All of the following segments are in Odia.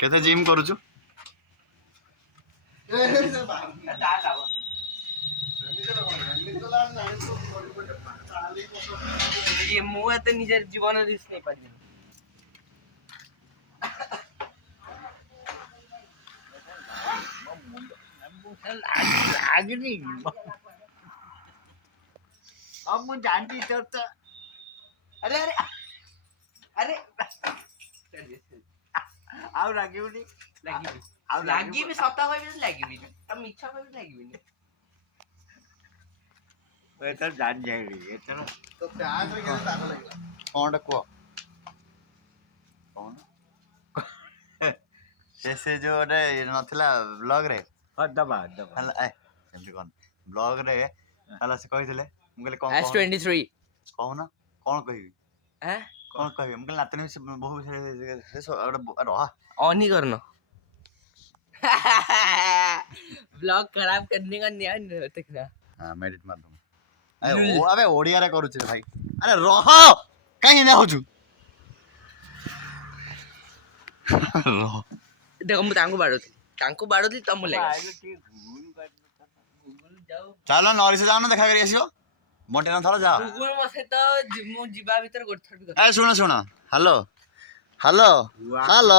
केते जिम करूछु ये मुँह एते निजे जीवन रिस्क नहीं पारी लागनी अब मुझे जानती तो अरे अरे अरे ଆଉ ଲାଗିବନି लगी ଆଉ लगी भी सप्ताह कोई भी लगी भी हम इच्छा कोई भी लगी भी नहीं ଏଥର ଜାଣି ଯାଇନି ଏଥର तो प्याज रे केते दाग लागला कोनटा को कोन से जो रे नथिला ब्लॉग रे ହଁ ଦବା ଦବା हला ए एमती कोन ब्लॉग रे हला से कहिथिले हम कहले कोन S23 कहू ना कोन कहिबी हैं कोन कहबी हम कहले नातनी से बहु से रहा ऑन ही करना ब्लॉग खराब करने का न्याय नहीं होता क्या हां मेडिट मार दूं अरे ओ अबे ओडिया रे करू छे भाई अरे रह कहीं ना होजु रह देखो मु तांको बाड़ोती तम लगे चलो नौरी से जाओ ना देखा करी आसियो मोटे ना थरा जा गुगल मसे तो मु जीवा भीतर गोट थड़ भी ए सुनो सुनो हेलो हेलो हेलो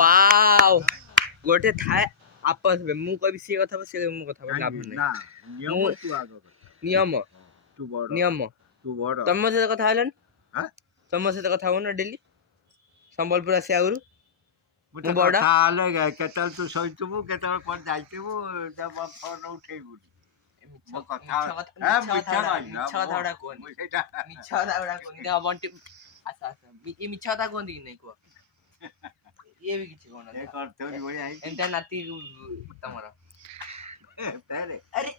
वाओ गोटे थाए आपस में मु कभी से कथा से मु कथा लाभ नहीं ନା ନିୟମ ତୁ ଆଗ କଥା नियम ତୁ ବଡ नियम ତୁ ବଡ ତମ ସହିତ କଥା ହେଲନି ହାଁ ତମ ସହିତ କଥା ହଉନ ଡେଲି ସମ୍ବଲପୁର ଆସି ଆଗରୁ ମୁଁ ମୁଁ ତ ବଡ। କଥା ହେଲେ କେତେବେଳେ ତୁ ଶୋଇଥିବୁ କେତେବେଳେ କୁଆଡେ ଯାଇଥିବୁ ମୋ ଫୋନ ଉଠେଇବୁନି ମୋ କଥା ମିଛ କଥା ଗୁଡା କୁହନି ମୁଁ ସେଇଟା ମିଛ କଥା ଗୁଡା କୁହନି ଦେହ ବଣ୍ଟି ଆସ ଆସ ଏ ମିଛ କଥା କୁହନ୍ତି କି ନାଇଁ କୁହ ଇଏ ବି କିଛି କହୁନ ଏ କରିଥିବୁ ବଢିଆ ହେଇଛି ଏନ୍ତା ନାତି ତମର ତାହେଲେ ଆରେ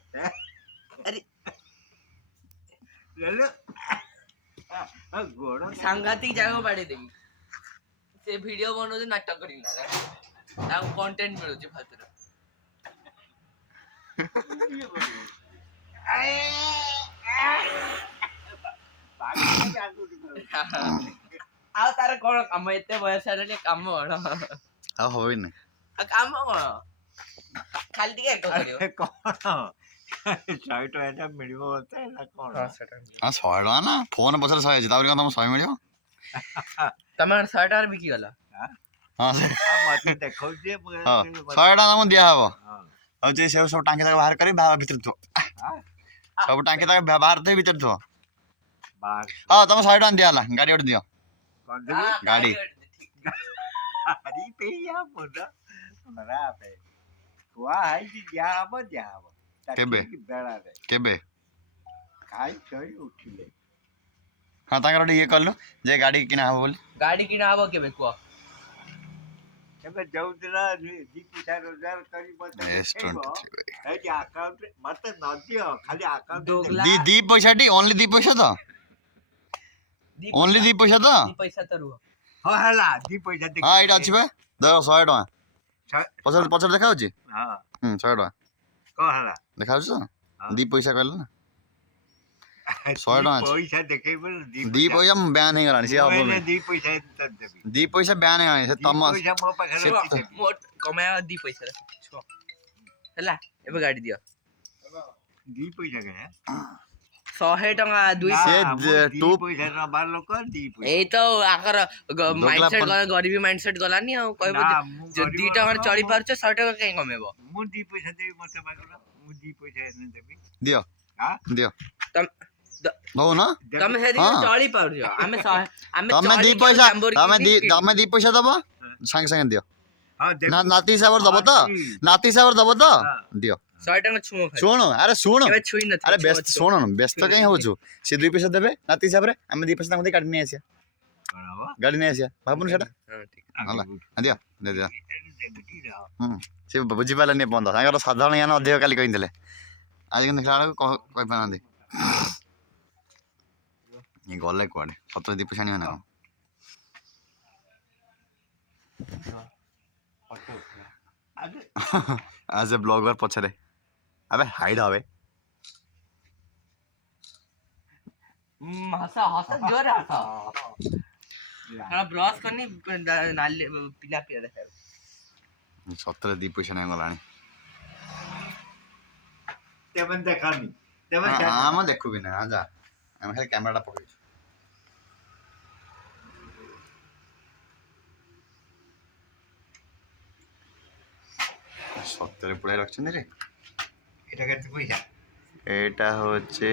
ଆରେ ଗୋଡ ସାଂଘାତିକ ଜାଗା ବାଡେଇ ଦେବି ସେ ଭିଡିଓ ବନଉଛି ନାଟକ କରିକି ନା ତାଙ୍କୁ କଣ୍ଟେଣ୍ଟ ମିଳୁଛି ଫାଲତୁର ଆଉ ତାର କଣ କାମ ଏତେ ବୟସ ହେଲାଣି କାମ କଣ ଆଉ होई ना ଆଉ କାମ କଣ ଖାଲି ଟିକେ ଏକ କରିବ କଣ 100 ଟଙ୍କା ମିଳିବ ମତେ ନା କଣ हां 100 टका ना फोन पछर 100 अछि ताबरी तुम 100 मिलियो ତମେ 100 ଟଙ୍କାରେ ବିକି ଗଲ हां ମତେ ଦେଖଉଛି हां 100 टका हम दिया हबो अब जे सब टांकी तक बाहर करी भीतर थो सब टांकी तक बाहर थे भीतर थो हां तुम 100 टका दियाला गाड़ी ओट दियो गाड़ी ଗାଡି ପେଇଆ ମୁଣ୍ଡ ଖରାପ କୁଆ ହେଇଛି ଦିଆହବ କେବେ? ବେଳାରେ केबे ଖାଇ ଶୋଇ ଉଠିଲେ हां ताकर ये करलो जे गाड़ी किना हबो बोली ଗାଡି କିଣା ହବ କେବେ କୁହ ଏବେ ଯୋଉଦିନ ଦି ପଇସା ରୋଜଗାର କରି ମତେ S23 ଏଇଠି ଆକାଉଣ୍ଟରେ ମତେ ନଦିଅ ଖାଲି ଆକାଉଣ୍ଟ दोगला दी पैसा टी ओनली दी पैसा तो ओनली दी पैसा तो ଦି ପଇସା ତ ରୁହ ହଁ ହେଲା ଦି ପଇସା ଦେଖି हां एटा अछि बे दे 100 टका पछर पछर देखा होची ହଁ 100 टका କଣ ହେଲା देखा होची तो दी पैसा कहल ना 100 ଦି ଟଙ୍କା ଅଛି। ପଇସା ଦେଖେଇବୁ दी पैसा बैन हे गलानी से हबो ମୁଁ में ଦି ପଇସା ଦେବି दी पैसा बैन हे गलानी से ଦି तम ପଇସା ମୋ ପାଖରେ ସେ- ରଖିଦେବି ମୋ କମାଇବା ଦି ପଇସା ଛୁଅ ହେଲା ଏବେ ଗାଡି ଦିଅ ଦି ପଇସା କାହିଁ 100 ଟଙ୍କା ଦୁଇ ନା, ସେ ମୁଁ ଦି ତୁ- ପଇସା ନବା ଲୋକ ଦି ପଇସା ଏଇ ତ ଆଙ୍କର ମାଇଣ୍ଡସେଟ ପର- ଗରିବୀ ମାଇଣ୍ଡସେଟ ଗଲାନି ଆଉ କହିବ ନା, ଯେ- ମୁଁ ଯେ ଗରିବ 2 ଟଙ୍କାରେ ଲୋକ, ଚଳି ମୁଁ- ପାରୁଛ 100 ଟଙ୍କା କାଇଁ କମେଇବ ମୁଁ ଦି ପଇସା ଦେବି ମତେ ମାଗିଲ ମୁଁ ଦି ପଇସା ଏନେ ଦେବି दियो हां दियो ତମ- हो ना ଦେବି। ତମେ ସେଠି ହଁ। ଚଳି ପାରୁଛ ଆମେ ଆମେ तमे दी ଚଳିକି पैसा Lamborghini तमे दी पैसा दबो संग संग दियो ହଁ ଦେବି। ना नाती हिसाब दबो तो ଅଛି। नाती हिसाब दबो तो हाँ। दियो 100 ଟଙ୍କା ଛୁଁ ଖାଲି सुन अरे सुन କେବେ ଛୁଇଁ ନଥିବ अरे ଛୁଁ व्यस्त ଛୁଁ। सुन व्यस्त कहीं होछु से 2 पैसा देबे नाती हिसाब रे हम 2 पैसा तमते गाड़ी नै आसिया କଣ ହବ? गाड़ी नै आसिया भाबुन सेटा ହଁ, ଠିକ। होला दियो दे दियो ଦେବି କି ରହ। से बुझी पालेनी बंद तांकर साधारण ज्ञान अधिक काली कहिनले आज कि देखला कहि पानांदी ये गले कोडे 17 दी पैसा नि होना ଆରେ आज ए ब्लॉगर पछरे अबे हाइड हवे हसा हसा जोर हसा ବ୍ରସ୍ କରିନି ନାଲି ପିଲା ପିଲା ଦେଖାଯାଉଛି। ସତରେ 2 ପଇସା ନେଇଗଲାଣି। ତେବେ ଦେଖାନି ତେବେ ଆମ ଦେଖୁବି ନା ଯା ଆମେ ଖାଲି କ୍ୟାମେରାଟା ପକେଇଛୁ। ସତରେ ପୁଳାଇ ରଖିଛନ୍ତି ରେ। এটা কেতে পয়সা ଏଇଟା ହଉଛି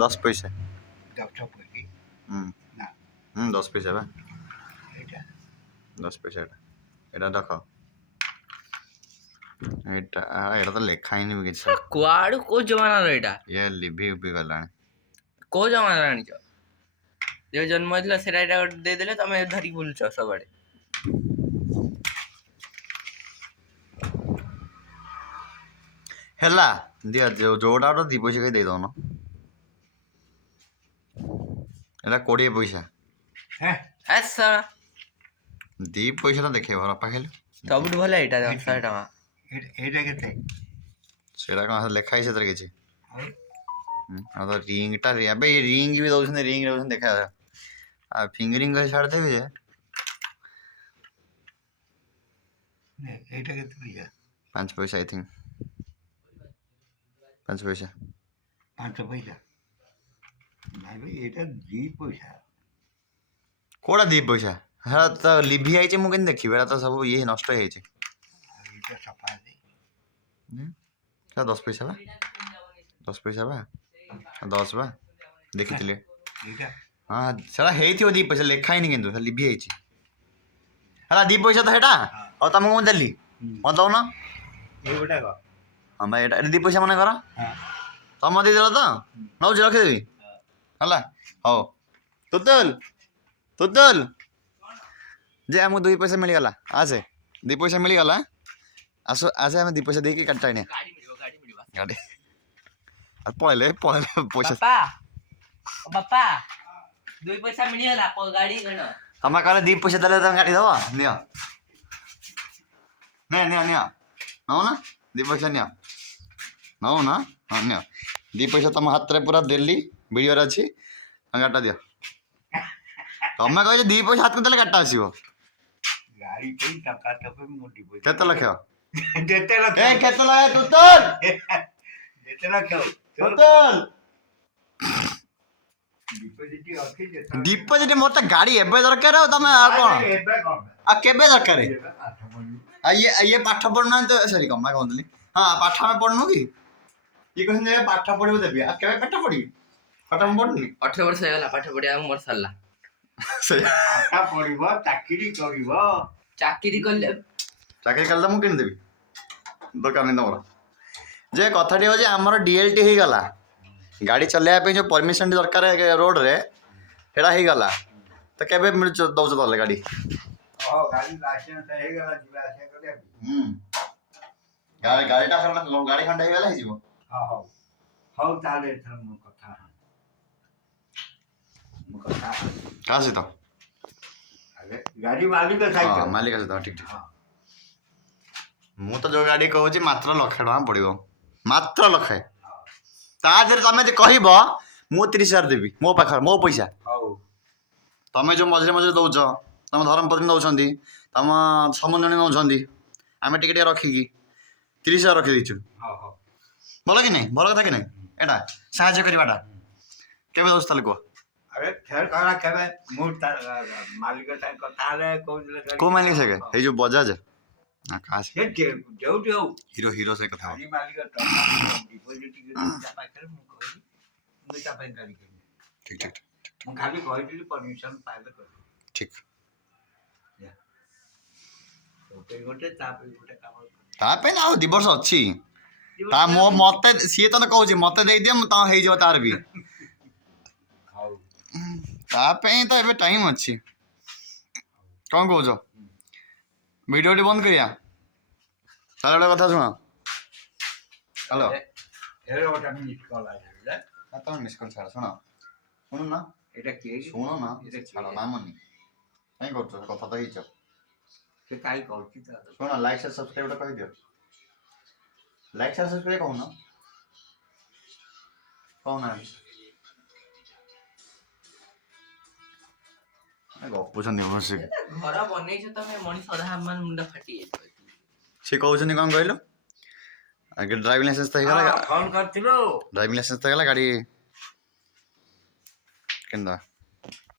10 ପଇସା। 10 পয়সা ହୁଁ ନା 10 ପଇସା ବା এটা 10 ପଇସା ଏଇଟା ଦେଖ। ଏଇଟା ତ ଲେଖା ହେଇନି ବି କିଛି। କୁଆଡୁ କୋଉ ଜମାନାର ଏଇଟା? ଇଏ ଲିଭି ଗଲାଣି। କୋଉ ଜମାନାର ଆଣିଛ? ଯେବେ ଜନ୍ମ ହେଇଥିଲା ସେଟା ଏଇଟା ଗୋଟେ ଦେଇଦେଲେ ତମେ ଧରିକି ବୁଲୁଛ ସବୁଆଡେ। ହେଲା ଦିଅ ଯୋଉଟା ଗୋଟେ 2 ପଇସା ଦେଇ ଦଉନ। ଏଇଟା 20 ପଇସା। হ্যাঁ 2 ପଇସାଟା ଦେଖେଇବ ରପା ଖାଇଲୁ। ସବୁଠୁ ଭଲ ଏଇଟା 100 ଟଙ୍କା। এটা কেতে ସେଇଟା କ'ଣ ଲେଖା ହେଇଛି ସେଥିରେ କିଛି? ଆଉ ଆଉ ତ ରିଙ୍ଗଟା ଏବେ ଏଇ ରିଙ୍ଗ ବି ଦଉଛନ୍ତି, ରିଙ୍ଗ ଦଉଛନ୍ତି ଦେଖା। ଆଉ ଫିଙ୍ଗରିଙ୍ଗ କରି ଛାଡ଼ିଦେବି ଯେ এইটা কেতে পয়সা 5 ପଇସା ଆଇ ଥିଙ୍କ 5 ପଇସା। 5 পয়সা ନାଇଁ ଭାଇ ଏଇଟା 2 ପଇସା। କୋଉଟା 2 ପଇସା? ହେରା ତ ଲିଭି ଆଇଛି, ମୁଁ କେମିତି ଦେଖିବି? ଏରା ତ ସବୁ ଇଏ ନଷ୍ଟ ହେଇଯାଇଛି। ଏଇଟା ସଫା ଅଛି ସେଟା 10 ପଇସା ବା 10 ପଇସା ବା 10 ବା ଦେଖିଥିଲେ। ଏଇଟା ହଁ ସେଟା ହେଇଥିବ 2 ପଇସା, ଲେଖା ହେଇନି କିନ୍ତୁ ଲିଭି ହେଇଛି। ହେଲା 2 ପଇସା ତ ସେଇଟା। ଆଉ ତମକୁ ମୁଁ ଦେଲି ହଁ ଦଉନ। ଏଇଗୁଡ଼ାକ ହଁ ଭାଇ ଏଇଟା 2 ପଇସା ମନେ କର। ହଁ ତମ ଦେଇଦେଲ ତ ନଉଛି ରଖିଦେବି। ହେଲା ହଉ ତୁତୁଲ ତୁତୁଲ ଯେ ଆମକୁ 2 ପଇସା ମିଳିଗଲା। ଆସେ 2 ପଇସା ମିଳିଗଲା। ଆସ ଆସେ ଆମେ 2 ପଇସା ଦେଇକି କାଟିଟା ଆଣିବା। ଗାଡ଼ି ଆଉ ପଳେଇଲେ ପଇସା। ବାପା 2 ପଇସା ମିଳିଗଲା ଗାଡି କିଣ। ତମେ କହିଲେ 2 ପଇସା ଦେଲେ ତମେ ଗାଡ଼ି ଦେବ। ନିଅ ନିଅ ନିଅ ନଉ ନା 2 ପଇସା ନିଅ ନଉ ନା। ହଁ ନିଅ 2 ପଇସା ତମ ହାତରେ ପୁରା ଦେଲି, ଭିଡ଼ିଓରେ ଅଛି। ତମେ ଗାଡ଼ିଟା ଦିଅ। ତମେ କହିଛ 2 ପଇସା ହାତକୁ ଦେଲେ ଗାଡ଼ିଟା ଆସିବ। ଗାଡ଼ି ପାଇଁ ଟଙ୍କା ଟଙ୍କା ମୁଣ୍ଡି ପଇସା କେତେ ଲକ୍ଷ? ଯେତେ ଲକ୍ଷ କେତେ ଲକ୍ଷ ତୁତୁଲ ଯେତେ ଲକ୍ଷ ତୁତୁଲ ଡିପୋଜିଟ୍ ଅଛି ଡିପୋଜିଟ୍ ମୋତେ ଗାଡ଼ି ଏବେ ଦରକାର। ଆଉ ତମେ ଆଉ କ'ଣ ଏବେ କ'ଣ ଆଉ କେବେ ଦରକାର? ଏବେ ପାଠ ପଢ଼ିବୁ ଆଉ ଇଏ ପାଠ ପଢୁନାହାନ୍ତି। ସରି କମା କହୁଥିଲି। ହଁ ପାଠ ଆମେ ପଢୁନୁ କି? ଇଏ କହୁଛନ୍ତି ପାଠ ପଢିବୁ ଦେବି। ଆଉ କେବେ ପାଠ ପଢିବି? ପାଠ ମୁଁ ପଢୁନି। 18 ବର୍ଷ ହେଇଗଲା ପାଠ ପଢିବା ମୋର ସରିଲା। ପାଠ ପଢିବ ଚାକିରି କରିବ। ଚାକିରି କଲେ ତ ମୁଁ କିଣିଦେବି, ଦରକାର ନାହିଁ ତମର। ଯେ କଥାଟି ହେଉଛି ଆମର DLT ହେଇଗଲା। ଗାଡ଼ି ଚଲେଇବା ପାଇଁ ଯେଉଁ ପରମିଶନଟି ଦରକାର ରୋଡ଼ରେ ସେଇଟା ହେଇଗଲା। ତ କେବେ ମିଳୁଛ ଦେଉଛ ତାହେଲେ ଗାଡ଼ି? ଗାଡ଼ି ଲାଇସେନ୍ସ ହେଇଗଲା ଯିବା ଆସିବା କରିବାକୁ। ଗାଡ଼ିଟା ଗାଡ଼ି ଖଣ୍ଡେ ହେଇଗଲା ହେଇଯିବ। ହଉ ହଉ ତାହେଲେ ଏଥର ମୁଁ କଥା କାହା ସହିତ? ଗାଡ଼ି ମାଲିକ ସହିତ। ମାଲିକ ସହିତ ଠିକ୍ ଠିକ୍। ମୁଁ ତ ଯେଉଁ ଗାଡ଼ି କହୁଛି ମାତ୍ର 1,00,000 ଟଙ୍କା ପଡ଼ିବ। ମାତ୍ର 1,00,000। ତା ଦେହରେ ତମେ ଯଦି କହିବ ମୁଁ 30,000 ଦେବି, ମୋ ପାଖରେ ମୋ ପଇସା। ହଉ ତମେ ଯେଉଁ ମଝିରେ ମଝିରେ ଦେଉଛ, ତମ ଧର୍ମପତ୍ନୀ ଦେଉଛନ୍ତି, ତମ ସମୁଦଣୀ ଦେଉଛନ୍ତି, ଆମେ ଟିକେ ଟିକେ ରଖିକି 30,000 ରଖିଦେଇଛୁ। ହଉ ହଉ ଭଲ କି ନାହିଁ? ଭଲ କଥା କି ନାହିଁ? ଏଇଟା ସାହାଯ୍ୟ କରିବାଟା କେବେ ଦେଉଛି ତାହେଲେ କୁହ? ଆରେ ଫେର କଲା କେବେ ମୁଁ ମାଲିକ ସାଙ୍ଗେ କଥା ହେଲେ କହୁଥିଲେ କେଉଁ ମାଲିକ ସାଙ୍ଗେ? ଏଇ ଯେଉଁ ବଜାଜ ନା କାହା ସେ ଯୋଉଠି ହଉ ହିରୋ ସେ କଥା। ଗାଡ଼ି ମାଲିକ ଡିପୋଜିଟ୍ ତା ପାଖରେ ମୁଁ କହିଲି ମୁଁ ତା ପାଇଁ ଗାଡ଼ି କିଣିବି। ଠିକ୍ ଠିକ୍ ମୁଁ ଖାଲି କହିଥିଲି ପରମିଶନ ପାଇଲେ କରିବି। ଠିକ୍। ଗୋଟେ ତାପରେ ଗୋଟେ କାମ ତା ପାଇଁ ଆଉ 2 ବର୍ଷ ଅଛି। ମତେ ସିଏ ତ କହୁଛି ମତେ ଦେଇଦିଅ, ମୁଁ ତମ ହେଇଯିବ ତାର ବି। ହଉ ତା ପାଇଁ ତ ଏବେ ଟାଇମ୍ ଅଛି। କ'ଣ କହୁଛ? ଭିଡ଼ିଓଟି ବନ୍ଦ କରିବା। ତାହେଲେ ଗୋଟେ କଥା ଶୁଣ। ହ୍ୟାଲୋ ଗୋଟେ ମିସ୍ କଲ୍ ଆସିଲା। ତମେ ମିସ୍ କଲ୍ ଛାଡ଼। ଶୁଣୁନ এটা কে ଶୁଣ ନା ଛାଡ଼ ନାମନି କାଇଁ କରୁଛ? କଥା ତ ହେଇଛ। সে কাই করছি তা ଶୁଣ ଲାଇକ୍ ସେୟାର ସବସ୍କ୍ରାଇବ୍ ଗୋଟେ କହିଦିଅ। ଲାଇକ୍ ସେୟାର ସବସ୍କ୍ରାଇବ୍ କହୁନ କହୁନାହାନ୍ତି। ଗପୁଛନ୍ତି ବସିକି। ଘର ବନେଇଛ ତମେ ମଣିଷ ଅଧା ମାନେ ମୁଣ୍ଡ ଫାଟି ଯାଇଥିବ। ସେ କହୁଛନ୍ତି କ'ଣ କହିଲୁ ଆଗେ ଡ୍ରାଇଭିଂ ଲାଇସେନ୍ସ ତ ହେଇଗଲା ଫୋନ୍ କରିଥିଲୁ ଡ୍ରାଇଭିଂ ଲାଇସେନ୍ସ ତ ହେଇଗଲା ଗାଡ଼ି କେନ୍ତା